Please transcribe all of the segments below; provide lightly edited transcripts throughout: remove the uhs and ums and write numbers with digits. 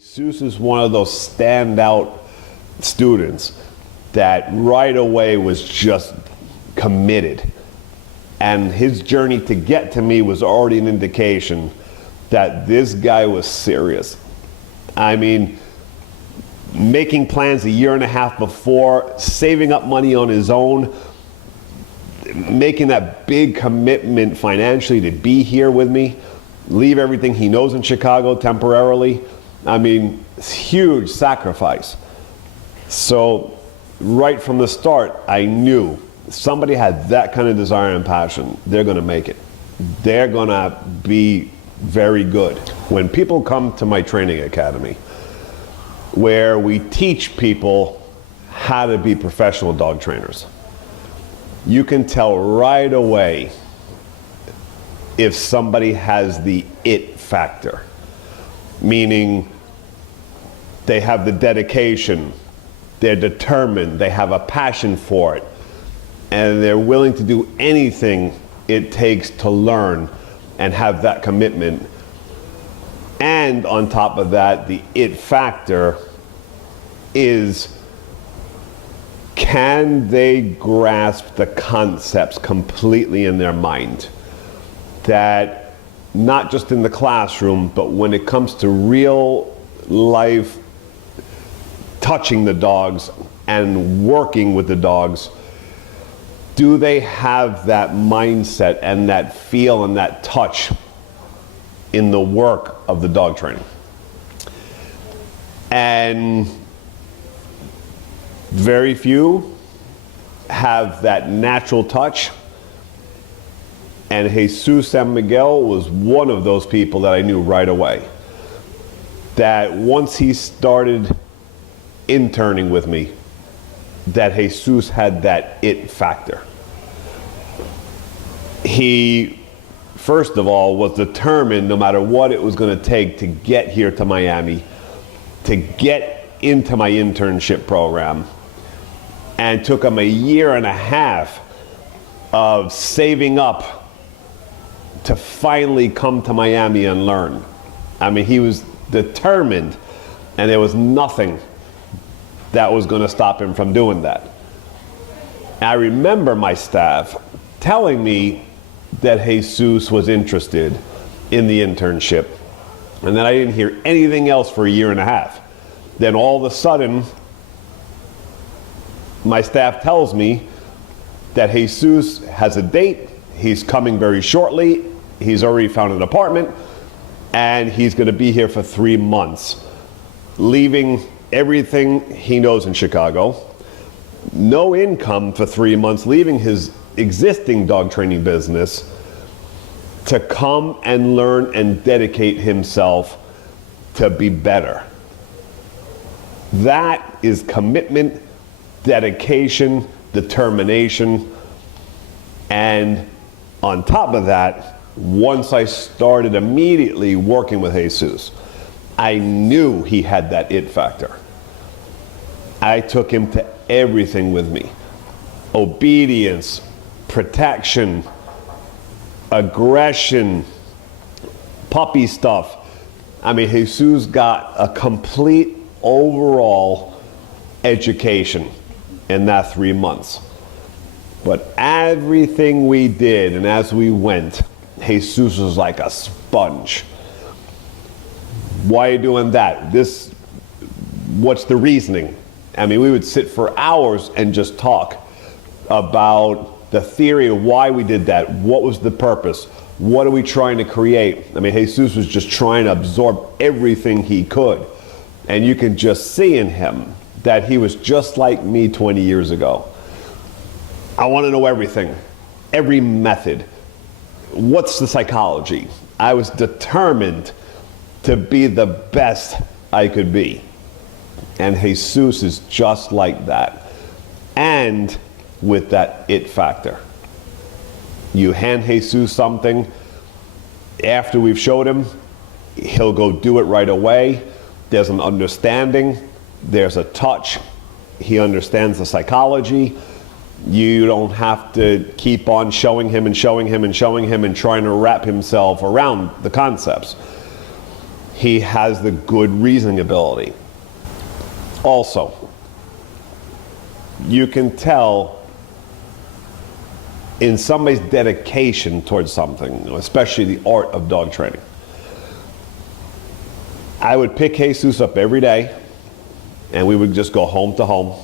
Jesus is one of those standout students that right away was just committed. And his journey to get to me was already an indication that this guy was serious. I mean, making plans a year and a half before, saving up money on his own, making that big commitment financially to be here with me, leave everything he knows in Chicago temporarily. I mean, it's a huge sacrifice. So right from the start, I knew somebody had that kind of desire and passion, they're gonna make it. They're gonna be very good. When people come to my training academy, where we teach people how to be professional dog trainers, you can tell right away if somebody has the it factor, meaning they have the dedication, they're determined, they have a passion for it, and they're willing to do anything it takes to learn and have that commitment. And on top of that, the it factor is, can they grasp the concepts completely in their mind? That not just in the classroom, but when it comes to real life, touching the dogs and working with the dogs, do they have that mindset and that feel and that touch in the work of the dog training? And very few have that natural touch. And Jesus and Miguel was one of those people that I knew right away. That once he started interning with me, that Jesus had that it factor. He, first of all, was determined no matter what it was going to take to get here to Miami, to get into my internship program, and took him a year and a half of saving up to finally come to Miami and learn. I mean, he was determined, and there was nothing that was going to stop him from doing that. I remember my staff telling me that Jesus was interested in the internship, and then I didn't hear anything else for a year and a half. Then all of a sudden, my staff tells me that Jesus has a date, he's coming very shortly, he's already found an apartment, and he's going to be here for 3 months, leaving everything he knows in Chicago, no income for 3 months, leaving his existing dog training business to come and learn and dedicate himself to be better. That is commitment, dedication, determination. And on top of that, once I started immediately working with Jesus, I knew he had that it factor. I took him to everything with me. Obedience, protection, aggression, puppy stuff. I mean, Jesus got a complete overall education in that 3 months. But everything we did and as we went, Jesus was like a sponge. Why are you doing that? What's the reasoning? I mean, we would sit for hours and just talk about the theory of why we did that. What was the purpose? What are we trying to create? I mean, Jesus was just trying to absorb everything he could. And you can just see in him that he was just like me 20 years ago. I want to know everything, every method. What's the psychology? I was determined to be the best I could be. And Jesus is just like that. And with that it factor. You hand Jesus something, after we've showed him, he'll go do it right away. There's an understanding, there's a touch, he understands the psychology. You don't have to keep on showing him and showing him and showing him and trying to wrap himself around the concepts. he has the good reasoning ability. Also, you can tell in somebody's dedication towards something, especially the art of dog training. I would pick Jesus up every day, and we would just go home to home.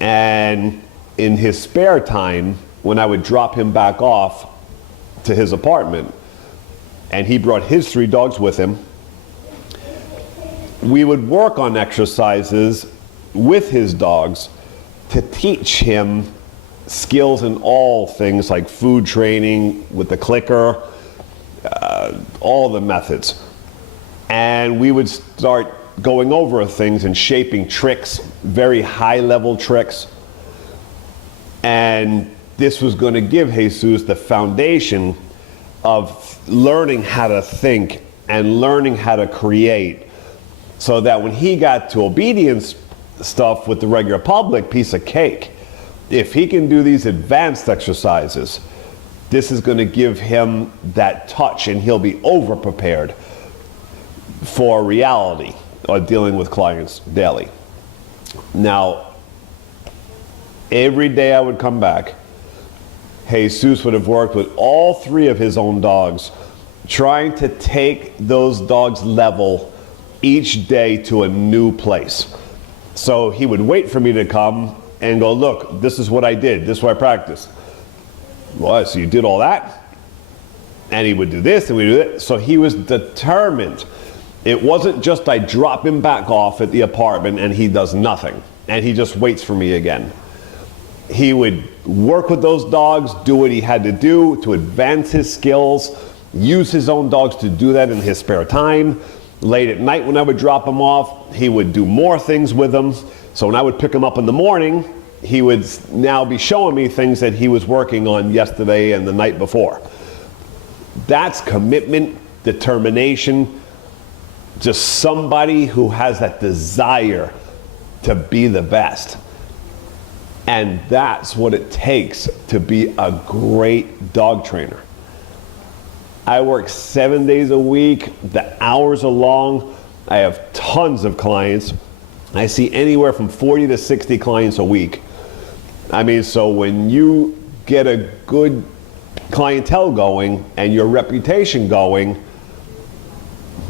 And in his spare time, when I would drop him back off to his apartment, and he brought his 3 dogs with him, we would work on exercises with his dogs to teach him skills in all things like food training with the clicker, all the methods. And we would start going over things and shaping tricks, very high level tricks. And this was going to give Jesus the foundation of learning how to think and learning how to create, so that when he got to obedience stuff with the regular public, piece of cake. If he can do these advanced exercises, this is going to give him that touch, and he'll be over prepared for reality or dealing with clients daily. Now, every day I would come back, Jesus would have worked with all 3 of his own dogs, trying to take those dogs' level each day to a new place. So he would wait for me to come and go, look, this is what I did, this is what I practiced. Well, so you did all that? And he would do this and we do that. So he was determined. It wasn't just I drop him back off at the apartment and he does nothing and he just waits for me again. He would work with those dogs, do what he had to do to advance his skills, use his own dogs to do that in his spare time. Late at night when I would drop him off, he would do more things with them. So when I would pick him up in the morning, he would now be showing me things that he was working on yesterday and the night before. That's commitment, determination, just somebody who has that desire to be the best. And that's what it takes to be a great dog trainer. I work 7 days a week. The hours are long. I have tons of clients. I see anywhere from 40 to 60 clients a week. I mean, so when you get a good clientele going and your reputation going,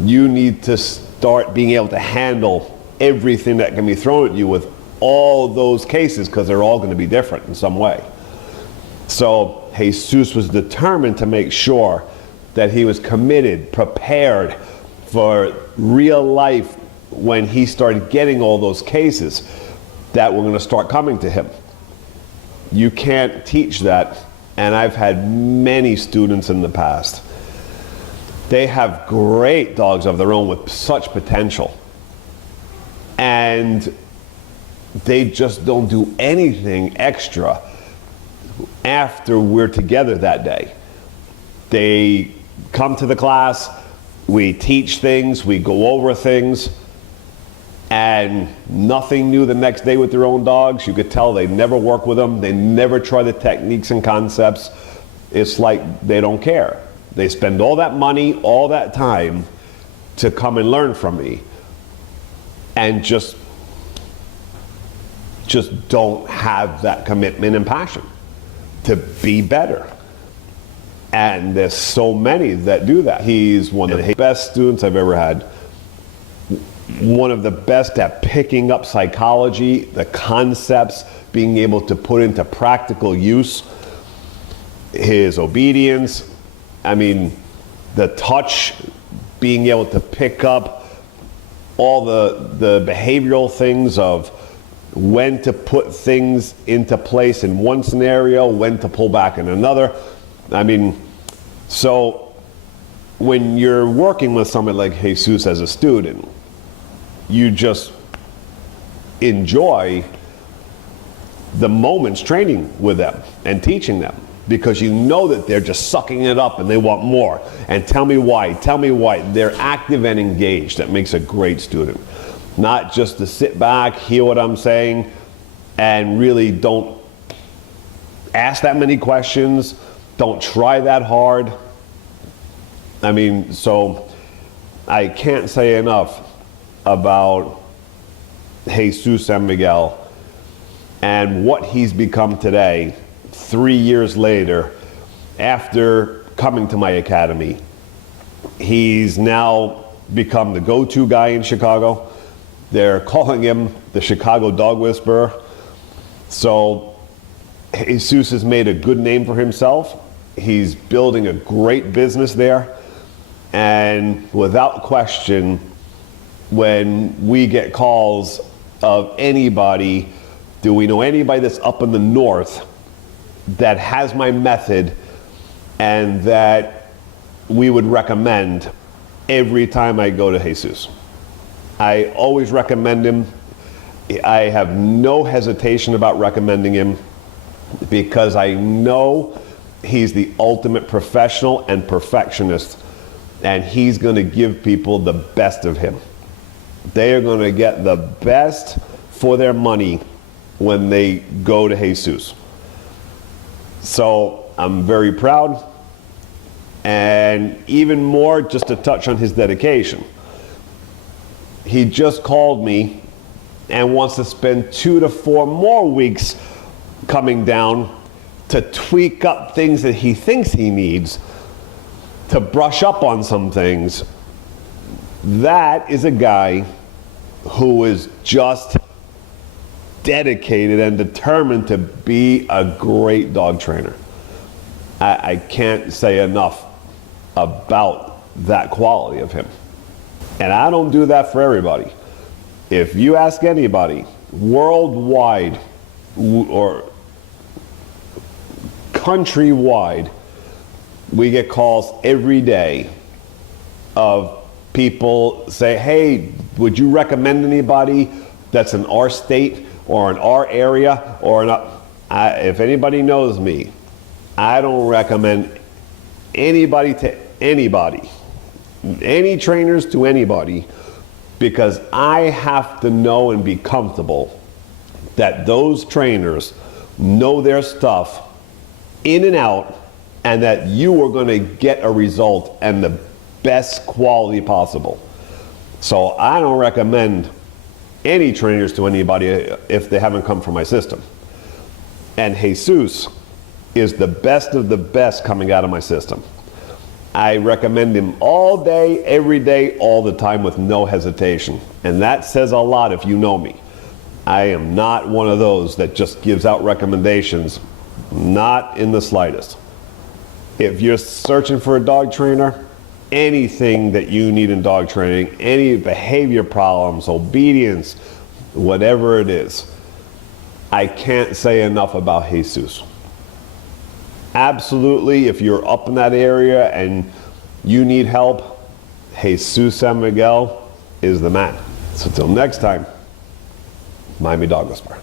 you need to start being able to handle everything that can be thrown at you with all those cases, because they're all going to be different in some way. So Jesus was determined to make sure that he was committed, prepared for real life when he started getting all those cases that were going to start coming to him. You can't teach that, and I've had many students in the past. They have great dogs of their own with such potential, and they just don't do anything extra after we're together that day. They come to the class, we teach things, we go over things, and nothing new the next day with their own dogs. You could tell they never work with them, they never try the techniques and concepts. It's like they don't care. They spend all that money, all that time to come and learn from me, and just don't have that commitment and passion to be better. And there's so many that do that. He's one of the best students I've ever had. One of the best at picking up psychology, the concepts, being able to put into practical use. His obedience, I mean, the touch, being able to pick up all the behavioral things of when to put things into place in one scenario, when to pull back in another. I mean, so when you're working with somebody like Jesus as a student, you just enjoy the moments training with them and teaching them, because you know that they're just sucking it up and they want more. And tell me why. They're active and engaged. That makes a great student. Not just to sit back, hear what I'm saying, and really don't ask that many questions, don't try that hard. I mean, so I can't say enough about Jesus and Miguel and what he's become today, 3 years later, after coming to my academy. He's now become the go-to guy in Chicago. They're calling him the Chicago Dog Whisperer. So Jesus has made a good name for himself. He's building a great business there. And without question, when we get calls of anybody, do we know anybody that's up in the north that has my method and that we would recommend every time I go to Jesus? I always recommend him. I have no hesitation about recommending him because I know he's the ultimate professional and perfectionist, and he's going to give people the best of him. They are going to get the best for their money when they go to Jesus. So I'm very proud, and even more, just to touch on his dedication. He just called me and wants to spend 2 to 4 more weeks coming down to tweak up things that he thinks he needs, to brush up on some things. That is a guy who is just dedicated and determined to be a great dog trainer. I can't say enough about that quality of him. And I don't do that for everybody. If you ask anybody worldwide or countrywide, we get calls every day of people say, hey, would you recommend anybody that's in our state or in our area or not? If anybody knows me, I don't recommend anybody to anybody, any trainers to anybody, because I have to know and be comfortable that those trainers know their stuff in and out, and that you are going to get a result and the best quality possible. So I don't recommend any trainers to anybody if they haven't come from my system. And Jesus is the best of the best coming out of my system. I recommend him all day, every day, all the time with no hesitation. And that says a lot if you know me. I am not one of those that just gives out recommendations, not in the slightest. If you're searching for a dog trainer, anything that you need in dog training, any behavior problems, obedience, whatever it is, I can't say enough about Jesus. Absolutely, if you're up in that area and you need help, Jesus San Miguel is the man. So till next time, Miami Dog Whisperer.